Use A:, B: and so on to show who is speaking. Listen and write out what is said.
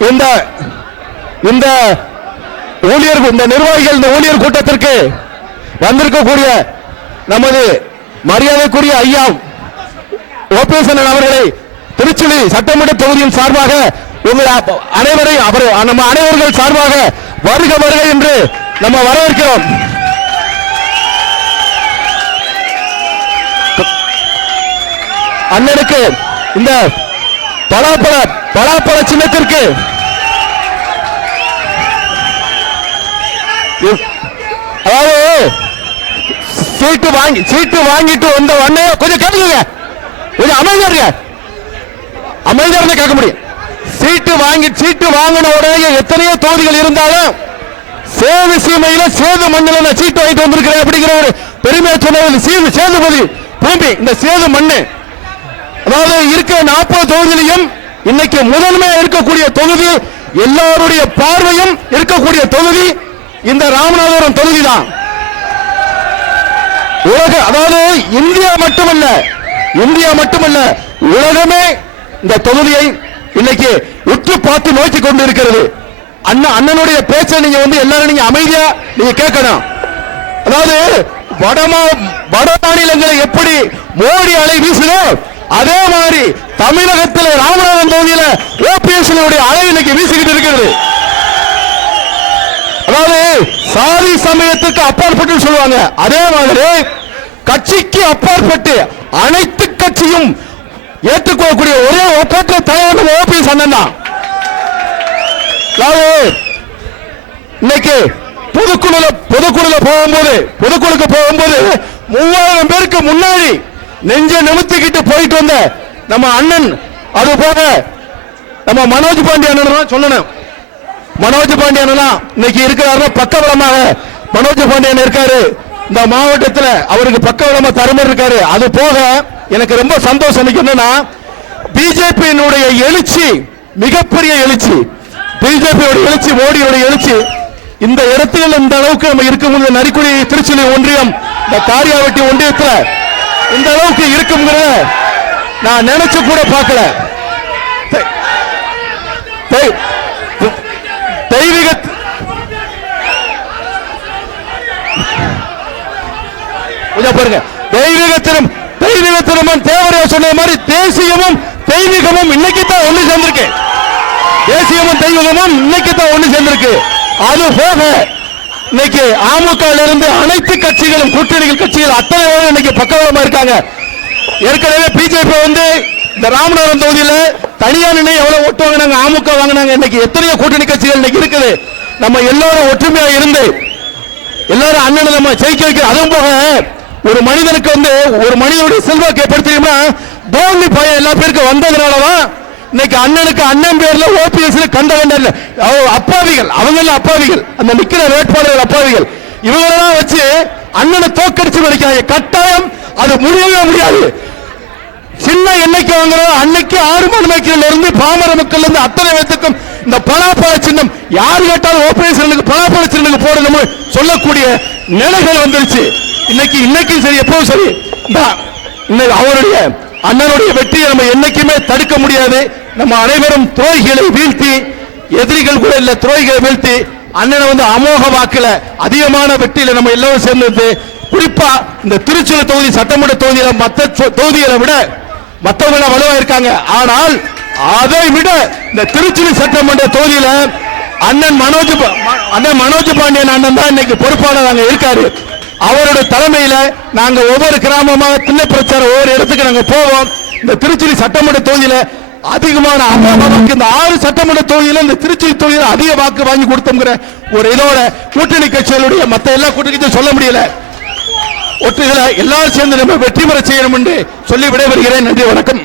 A: இந்த இந்த ஊழியர் இந்த நிர்வாகிகள் இந்த ஊழியர் கூட்டத்திற்கு வந்திருக்கக்கூடிய நமது மரியாதைக்குரிய ஐயா ஓபிஎஸ்என் அவர்களை திருச்சுழி சட்டமன்ற தொகுதியின் சார்பாக உங்கள் அனைவரை அவர் நம்ம அனைவர்கள் சார்பாக வருக வருக என்று நம்ம வரவேற்கிறோம். அண்ணனுக்கு இந்த பலாப்பழ பலாப்பழ சின்னத்திற்கு. அதாவது சீட்டு வாங்கி சீட்டு வாங்கிட்டு வந்த உடனே கொஞ்சம் கேட்டுக்கோங்க. கொஞ்சம் அமைதியா இருங்க. அமைதியா இருந்தா கேட்க முடியும். சீட்டு வாங்கி சீட்டு வாங்கின உடனே எத்தனையோ தொகுதிகள் இருந்தாலும் சேது சீமையில சேது மண்ணில் நான் சீட்டு வாங்கிட்டு வந்திருக்கிறேன் அப்படிங்கிற ஒரு பெருமையை சொன்னது சீது சேதுபதி பூமி இந்த சேது மண்ணு. அதாவது இருக்க நாற்பது தொகுதியிலையும் இன்னைக்கு முதன்மையா இருக்கக்கூடிய தொகுதி எல்லாருடைய பார்வையும் இருக்கக்கூடிய தொகுதி இந்த ராமநாதபுரம் தொகுதி தான் உலக அதாவது இந்தியா மட்டுமல்ல இந்தியா மட்டுமல்ல உலகமே இந்த தொகுதியை இன்னைக்கு உற்று பார்த்து நோக்கி கொண்டு இருக்கிறது அண்ணன் அண்ணனுடைய பேச்சை நீங்க வந்து எல்லாரும் நீங்க அமைதியா நீங்க கேட்கணும். அதாவது வடமா வட மாநிலங்களை எப்படி மோடி அலை வீசுதோ அதே மாதிரி தமிழகத்தில் ராமநாதன் தொகுதியில ஓபிஎஸ் அலை இன்னைக்கு வீசிக்கிட்டு இருக்கிறது. அதாவது சாதி சமயத்துக்கு அப்பாற்பட்டு சொல்லுவாங்க. அதே மாதிரி கட்சிக்கு அப்பாற்பட்டு அனைத்து கட்சியும் ஏற்றுக்கொள்ளக்கூடிய ஒரே ஒப்பற்ற தலைவர் ஓபிஎஸ் அண்ணன் தான். அதாவது இன்னைக்கு பொதுக்குழுல பொதுக்குழுல போகும்போது பொதுக்குழுக்கு போகும்போது மூவாயிரம் பேருக்கு முன்னாடி நெஞ்ச நிமித்திக்கிட்டு போயிட்டு வந்த நம்ம அண்ணன் அது போக நம்ம மனோஜ் பாண்டிய அண்ணன் சொல்லணும். மனோஜ் பாண்டிய அண்ணன் இன்னைக்கு இருக்கிறாரு பக்கபலமாக மனோஜ் பாண்டியன் இருக்காரு. இந்த மாவட்டத்தில் அவருக்கு பக்கபலமா தருமர் இருக்காரு. அது போக எனக்கு ரொம்ப சந்தோஷம் என்னன்னா பிஜேபியினுடைய எழுச்சி மிகப்பெரிய எழுச்சி பிஜேபியோட எழுச்சி மோடியோட எழுச்சி இந்த இடத்துல இந்த அளவுக்கு நம்ம இருக்கும்போது நரிக்குடி திருச்சிலி ஒன்றியம் இந்த காரியாவட்டி ஒன்றியத்தில் இந்த அளவுக்கு இருக்கும் நான் நினைச்சு கூட பார்க்கல. தெய்வீக பாருங்க. தெய்வீகத்திலும் தெய்வீகத்திலும் தேவரையா சொன்ன மாதிரி தேசியமும் தெய்வீகமும் இன்னைக்கு தான் ஒண்ணு சேர்ந்திருக்கு. தேசியமும் தெய்வீகமும் இன்னைக்கு தான் ஒண்ணு சேர்ந்திருக்கு. அது போக இன்னைக்கு அமக இருந்து அனைத்து கட்சிகளும் கூட்டணிகள் கட்சிகள் அத்தனை பேரும் இன்னைக்கு பக்கவலமா இருக்காங்க. ஏற்கனவே பிஜேபி வந்து இந்த ராமநாதபுரம் தொகுதியில தனியா நின்று எவ்வளவு ஓட்டு வாங்கினாங்க அமக வாங்கினாங்க இன்னைக்கு எத்தனையோ கூட்டணி கட்சிகள் இன்னைக்கு இருக்குது. நம்ம எல்லாரும் ஒற்றுமையா இருந்து எல்லாரும் அண்ணனை நம்ம ஜெயிக்க வைக்கிற அதுவும் போக ஒரு மனிதனுக்கு வந்து ஒரு மனிதனுடைய செல்வாக்கு எப்படி தெரியுமா? தோனி எல்லா பேருக்கும் வந்ததுனாலதான் இன்னைக்கு அண்ணனுக்கு அண்ணன் பேர்ல ஓபிஎஸ் கண்ட வேண்டாம் அப்பாவிகள். அவங்க அப்பாவிகள். அந்த நிக்கிற வேட்பாளர்கள் அப்பாவிகள். இவங்களெல்லாம் வச்சு அண்ணனை தோக்கடிச்சு நினைக்கிறாங்க கட்டாயம் அது முடியவே முடியாது. சின்ன எண்ணிக்கை வாங்குறோம். அன்னைக்கு ஆறு மணி மைக்கில இருந்து பாமர மக்கள் இருந்து அத்தனை பேத்துக்கும் இந்த பலாப்பழ சின்னம். யார் கேட்டாலும் ஓபிஎஸ் பலாப்பழ சின்னத்துக்கு போடணும்னு சொல்லக்கூடிய நிலைகள் வந்துருச்சு. இன்னைக்கு இன்னைக்கும் சரி எப்பவும் சரி. இந்தா, இன்னைக்கு அவருடைய அண்ணனுடைய வெற்றியை நம்ம என்னைக்குமே தடுக்க முடியாது. நம்ம அனைவரும் துரோகிகளை வீழ்த்தி எதிரிகள் கூட இல்ல துரோகிகளை வீழ்த்தி அண்ணனை வந்து அமோக வாக்குல அதிகமான வெற்றியில நம்ம எல்லாரும் சேர்ந்து குறிப்பா இந்த திருச்சூர் தொகுதி சட்டமன்ற தொகுதியில மற்ற தொகுதிகளை விட மற்றவங்க வலுவா இருக்காங்க ஆனால் அதை விட இந்த திருச்சூர் சட்டமன்ற தொகுதியில அண்ணன் மனோஜ் பா- அண்ணன் மனோஜ் பாண்டியன் அண்ணன் தான் இன்னைக்கு பொறுப்பான அங்க இருக்காரு. அவருடைய தலைமையில நாங்க ஒவ்வொரு கிராமமாக திண்ண பிரச்சாரம் ஒவ்வொரு இடத்துக்கு நாங்க போவோம். இந்த திருச்சி சட்டமன்ற தொகுதியில அதிகமான அமோக வாக்கு இந்த ஆறு சட்டமன்ற தொகுதியில் இந்த திருச்சி தொகுதியில் அதிக வாக்கு வாங்கி கொடுத்தோங்கிற ஒரு இதோட கூட்டணி கட்சிகளுடைய மத்த எல்லா கூட்டணி சொல்ல முடியல. ஒற்றுகளை எல்லாரும் சேர்ந்து நம்ம வெற்றி பெற செய்யணும் என்று சொல்லி விடைபெறுகிறேன். நன்றி வணக்கம்.